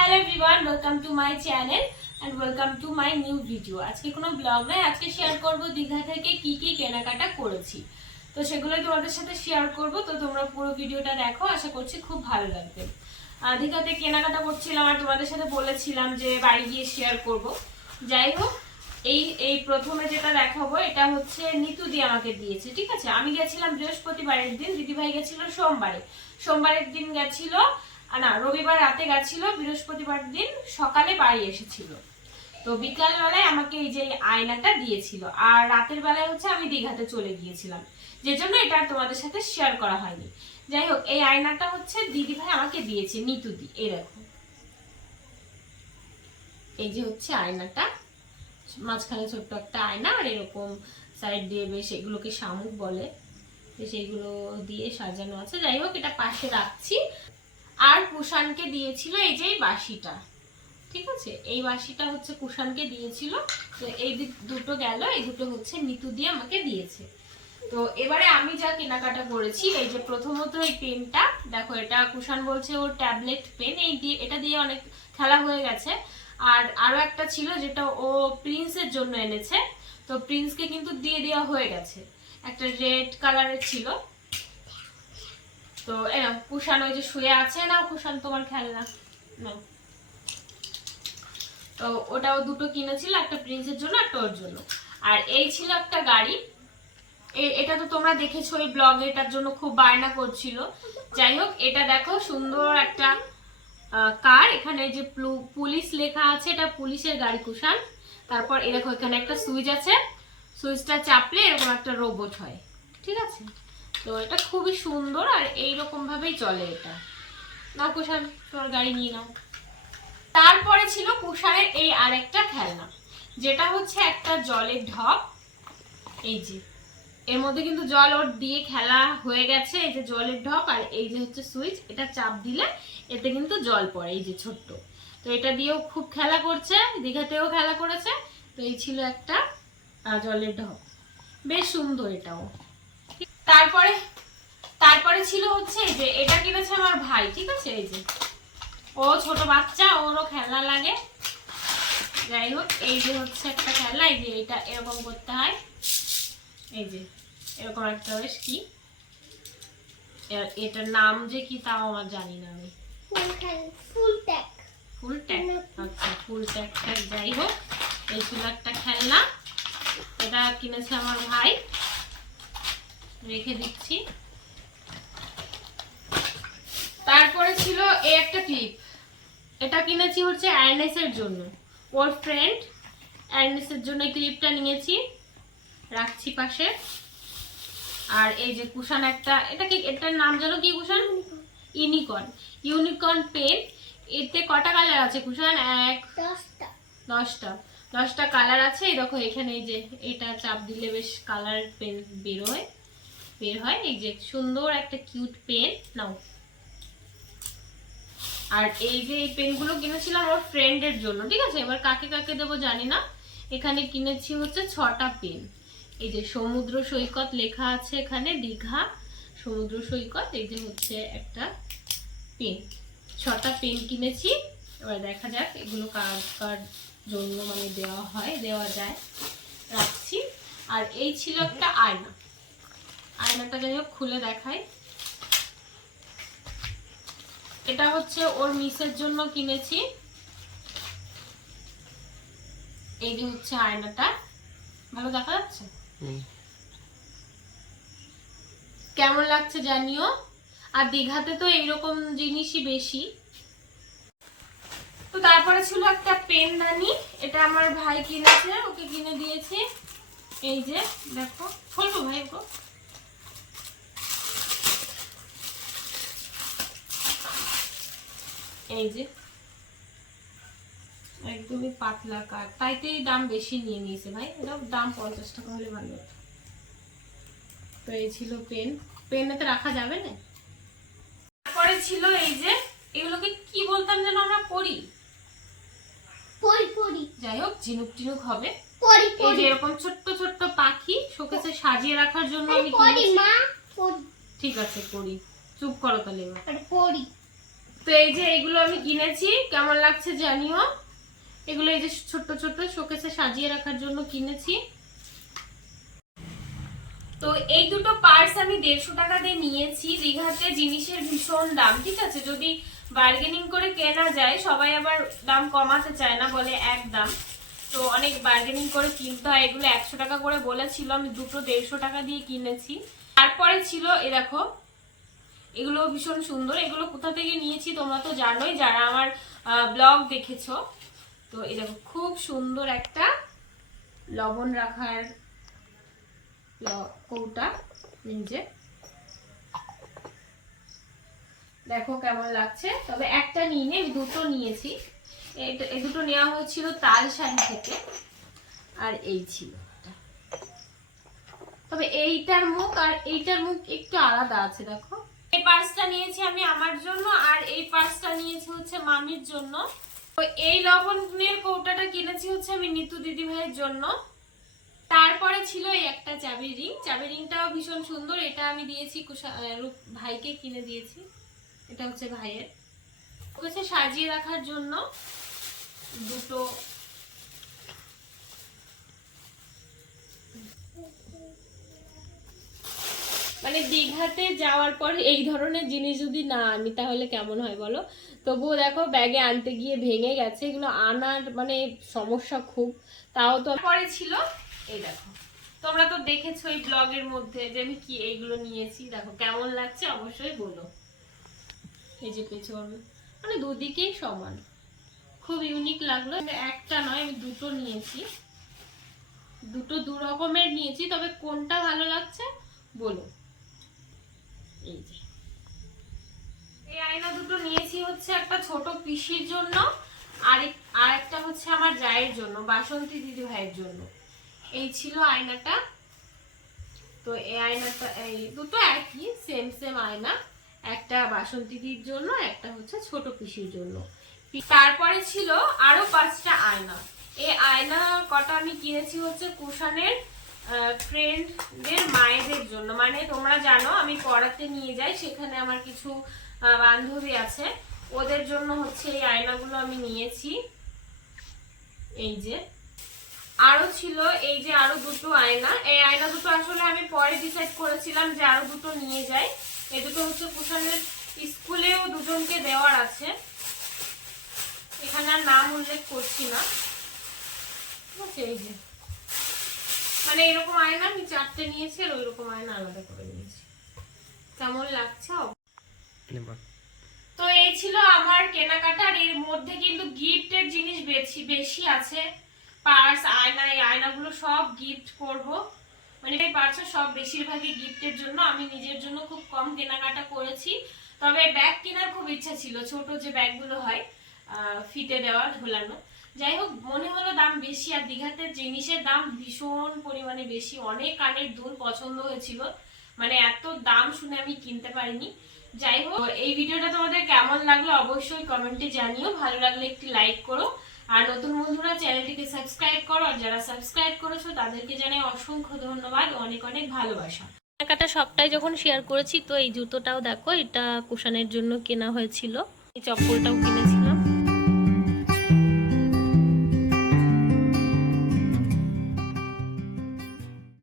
Hello everyone welcome to my channel and welcome to my new video আজকে কোনো blog নয়, আজকে share করব দীঘা থেকে কি কি কেনাকাটা করেছি। তো সেগুলোই তোমাদের সাথে শেয়ার করব, তো তোমরা পুরো ভিডিওটা দেখো, আশা করছি খুব ভালো লাগবে। দীঘাতে কেনাকাটা করছিলাম আর তোমাদের সাথে বলেছিলাম যে বাড়ি গিয়ে শেয়ার করব। যাই হোক, এই এই প্রথমে যেটা দেখাবো, এটা হচ্ছে নিতু দি আমাকে দিয়েছে, ঠিক আছে? আমি গেছিলাম বৃহস্পতিবারের দিন, দিদিভাই গেছিল সোমবারে। সোমবারের দিন গেছিল না, রবিবার রাতে গেছিল, বৃহস্পতিবার দিন সকালে বাড়ি এসেছিল। তো বিকাল বেলায় আমাকে এই যে আয়নাটা দিয়েছিল, আর রাতের বেলায় হচ্ছে আমি দীঘাতে চলে গিয়েছিলাম। যে জন্য এটা তোমাদের সাথে শেয়ার করা হয়নি। যাই হোক, এই আয়নাটা হচ্ছে দিদি ভাই আমাকে দিয়েছে নিতুদি এই দেখো। এই যে হচ্ছে আয়নাটা, মাঝখানে ছোট্ট একটা আয়না, আর এরকম সাইড দিয়ে বেশ এগুলোকে শামুক বলে সেইগুলো দিয়ে সাজানো আছে। যাই হোক, এটা পাশে রাখছি। আর কুষাণকে দিয়েছিল এই যে এই বাঁশিটা। ঠিক আছে? এই বাঁশিটা হচ্ছে কুষাণকে দিয়েছিল তো এই দুটো গেল, এই দুটো হচ্ছে নিতু দিয়ে আমাকে দিয়েছে। তো এবারে আমি যা কেনাকাটা করেছি, এই যে প্রথমত এই পেনটা, দেখো এটা কুষাণ বলছে ওর ট্যাবলেট পেন, এই দিয়ে এটা দিয়ে অনেক খেলা হয়ে গেছে। আর আরও একটা ছিল যেটা ও প্রিন্সের জন্য এনেছে, তো প্রিন্সকে কিন্তু দিয়ে দেওয়া হয়ে গেছে। একটা রেড কালারের ছিল। তো, এ ওই যে শুয়ে আছে না কুষাণ, তোমার খেলনা, নাও। তো, ওটাও দুটো কিনেছিল, একটা প্রিন্সের জন্য, একটা ওর জন্য। আর এই ছিল একটা গাড়ি। এটা তো তোমরা দেখেছ এই ব্লগে, এটার জন্য খুব বায়না করছিল। যাই হোক, এটা দেখো, সুন্দর একটা কার, এখানে যে পুলিশ লেখা আছে, এটা পুলিশের গাড়ি কুষাণ। তারপর দেখো, এখানে একটা সুইচ আছে। সুইচটা চাপলে এরকম একটা রোবট হয়। ঠিক আছে? তো এটা খুবই সুন্দর আর এইরকম ভাবেই চলে এটা। নাও কুষাণ, তোমার গাড়ি নিয়ে নাও। তারপরে ছিল কুষাণের এই আরেকটা খেলনা, যেটা হচ্ছে একটা জলের ঢপ। এই যে, এর মধ্যে কিন্তু জল ওর দিয়ে খেলা হয়ে গেছে, এই যে জলের ঢপ আর এই যে হচ্ছে সুইচ, এটা চাপ দিলে এতে কিন্তু জল পড়ে, এই যে ছোট্ট। তো এটা দিয়েও খুব খেলা করছে, দীঘাতেও খেলা করেছে। তো এই ছিল একটা জলের ঢপ। বেশ সুন্দর এটাও। তারপরে তারপরে ছিল হচ্ছে এই যে এটা কিনেছে আমার ভাই ঠিক আছে? এই যে ও ছোট বাচ্চা ওরও খেলনা লাগে। যাই হোক এই যে হচ্ছে একটা খেলনা এই যে এটা এরকম করতে হয়। এই যে এরকম একটা বেশ কি? এটার নাম যে কি তাও আমার জানি না আমি। ফুল ট্যাগ ফুল ট্যাগ আচ্ছা ফুল ট্যাগ ট্যাগ যাই হোক এই ছিল একটা খেলনা। এটা কিনেছে আমার ভাই। রেখে দিচ্ছি। তারপরে ছিল এই একটা ক্লিপ এটা কিনেছি হচ্ছে অ্যারনেসের জন্য। ওর ফ্রেন্ড অ্যারনেসের জন্য ক্লিপটা নিয়েছি। রাখছি পাশে। আর এই যে কুশান একটা এটা কি এটার নাম জানো কি কুশান? ইউনিকর্ন ইউনিকর্ন পেন এতে কটা কালার আছে কুশান? এক দশটা। দশটা। দশটা কালার আছে। এই দেখো এখানে এই যে এটা চাপ দিলে বেশ কালার পেন বের হয় বের হয়, এই যে সুন্দর একটা কিউট পেন নাও। আর এই যে এই পেনগুলো কিনেছিলাম আমার ফ্রেন্ডের জন্য, ঠিক আছে? এবার কাকে কাকে দেবো জানি না। এখানে কিনেছি হচ্ছে ছটা পেন এই যে সমুদ্র সৈকত লেখা আছে এখানে, দীঘা সমুদ্র সৈকত, এই যে হচ্ছে একটা পেন ছটা পেন কিনেছি। এবার দেখা যাক এগুলো কার কার জন্য মানে দেওয়া হয়, দেওয়া যায়। রাখছি। আর এই ছিল একটা আয়না। আয়নাটা যাই হোক খুলে দেখাই। এটা হচ্ছে ওর মিসের জন্য কিনেছি। এই যে হচ্ছে আয়নাটা। ভালো দেখা যাচ্ছে? কেমন লাগছে জানিও? আর দীঘাতে তো এইরকম জিনিসই বেশি। তো তারপরে ছিল একটা পেনদানি এটা আমার ভাই কিনেছে ওকে কিনে দিয়েছি। এই যে দেখো। খুলবো ভাই ওকে এই যে একদমই পাতলা কাঠ। তাইতেই দাম বেশি নিয়ে নিয়েছে ভাই। এটা দাম পঞ্চাশ টাকা হলে ভালো হতো। তো এই ছিল পেন। পেনেতে রাখা যাবে না? তারপরে ছিল এই যে এগুলোকে কি বলতাম যেন আমরা পড়ি যাই হোক ঝিনুক টিনুক হবে। এই যে এরকম ছোট্ট ছোট্ট পাখি শোকেসে সাজিয়ে রাখার জন্য আমি। মা ঠিক আছে পড়ি চুপ করো তাহলে পরি। তো এই যে এগুলো আমি কিনেছি, কেমন লাগছে জানিও। এগুলো এই যে ছোট্ট ছোট্ট শোকেসে সাজিয়ে রাখার জন্য কিনেছি। তো এই দুটো পার্স আমি দেড়শো টাকা দিয়ে নিয়েছি, দীঘাতে জিনিসের ভীষণ দাম, ঠিক আছে? যদি বার্গেনিং করে কেনা যায়, সবাই আবার দাম কমাতে চায় না, বলে এক দাম। তো অনেক বার্গেনিং করে কিনতে হয়, এগুলো একশো টাকা করে বলেছিল, আমি দুটো দেড়শো টাকা দিয়ে কিনেছি। তারপরে ছিল, এ দেখো এগুলো ভীষণ সুন্দর। এগুলো কোথা থেকে নিয়েছি তোমরা তো জানোই, যারা আমার ব্লগ দেখেছ। তো এই দেখো, খুব সুন্দর একটা লবণ রাখার কৌটা যে। দেখো কেমন লাগছে। তবে একটা নিয়ে দুটো নিয়েছি। এই দুটো নেওয়া হয়েছিল তাল শাড়ি থেকে, আর এই ছিল তবে এইটার মুখ আর এইটার মুখ একটু আলাদা আছে, দেখো। এই পার্সটা নিয়েছি আমি আমার জন্য আর এই পার্সটা নিয়েছি হচ্ছে মামির জন্য। তো এই লবণের কৌটাটা কিনেছি হচ্ছে আমি নিতু দিদি ভাইয়ের জন্য। তারপরে ছিল এই একটা চাবি রিং। চাবি রিংটাও ভীষণ সুন্দর। এটা আমি দিয়েছি ভাইকে কিনে দিয়েছি। এটা হচ্ছে ভাইয়ের। হচ্ছে সাজিয়ে রাখার জন্য দুটো মানে দীঘাতে যাওয়ার পর এই ধরনের জিনিস যদি না আনি তাহলে কেমন হয় বলো? তবুও দেখো ব্যাগে আনতে গিয়ে ভেঙে গেছে এগুলো আনার মানে সমস্যা খুব। তাও তো পরে ছিল এই দেখো। তোমরা তো দেখেছ এই ব্লগের মধ্যে যে আমি কি এইগুলো নিয়েছি। দেখো কেমন লাগছে অবশ্যই বলো। এই যে পেছন মানে দুদিকেই সমান। খুব ইউনিক লাগল। একটা নয় আমি দুটো নিয়েছি। দুটো দু রকমের নিয়েছি তবে কোনটা ভালো লাগছে বলো। এই আয়না দুটো নিয়েছি হচ্ছে একটা ছোট পিসির জন্য আর হচ্ছে আমার জন্য, বাসন্তী দিদি ভাইয়ের জন্য। এই ছিল আয়নাটা। তো এই আয়নাটা, এই দুটো একই সেম সেম আয়না। একটা বাসন্তী দিদির জন্য, একটা হচ্ছে ছোট পিসির জন্য। তারপরে ছিল আরও পাঁচটা আয়না। এই আয়না কটা আমি কিনেছি হচ্ছে কুষানের ফ্রেন্ডদের মায়েদের জন্য। মানে তোমরা জানো আমি পড়াতে নিয়ে যাই সেখানে আমার কিছু বান্ধবী আছে। ওদের জন্য হচ্ছে এই আয়নাগুলো আমি নিয়েছি। এই যে। আরও ছিল এই যে আরও দুটো আয়না। এই আয়না দুটো আসলে আমি পরে ডিসাইড করেছিলাম যে আরও দুটো নিয়ে যাই। এই দুটো হচ্ছে কুষানের স্কুলেও দুজনকে দেওয়ার আছে। এখানে আর নাম উল্লেখ করছি না। ঠিক আছে, এই যে। মানে এরকম আয়না আমি চারটে নিয়েছি আর ওইরকম আয়না আলাদা করে নিয়েছি। কেমন লাগছে? তো এই ছিল আমার কেনাকাটার এর মধ্যে কিন্তু গিফটের জিনিস বেশি বেশি আছে। পার্স আয়না এই আয়নাগুলো সব গিফট করব। মানে এই পার্সও সব বেশিরভাগই গিফটের জন্য। আমি নিজের জন্য খুব কম কেনাকাটা করেছি। তবে ব্যাগ কেনার খুব ইচ্ছা ছিল। ছোট যে ব্যাগগুলো হয় ফিতে দেওয়া ঝোলানো। যাই হোক, মনে হলো দাম বেশি আর দীঘাতে জিনিসের দাম ভীষণ পরিমাণে বেশি। অনেক কানের দুল পছন্দ হয়েছিল। মানে এত দাম শুনে আমি কিনতে পারিনি। যাই হোক এই ভিডিওটা তোমাদের কেমন লাগল অবশ্যই কমেন্টে জানিও। ভালো লাগলে একটি লাইক করো। আর নতুন বন্ধুরা, চ্যানেলটিকে সাবস্ক্রাইব করো। আর যারা সাবস্ক্রাইব করেছ, তাদেরকে জানাই অসংখ্য ধন্যবাদ। অনেক অনেক ভালোবাসা। কেনাকাটা সবটাই যখন শেয়ার করেছি, তো এই জুতোটাও দেখো, এটা কুশানের জন্য কেনা হয়েছিল। এই চপ্পলটাও কিনেছি।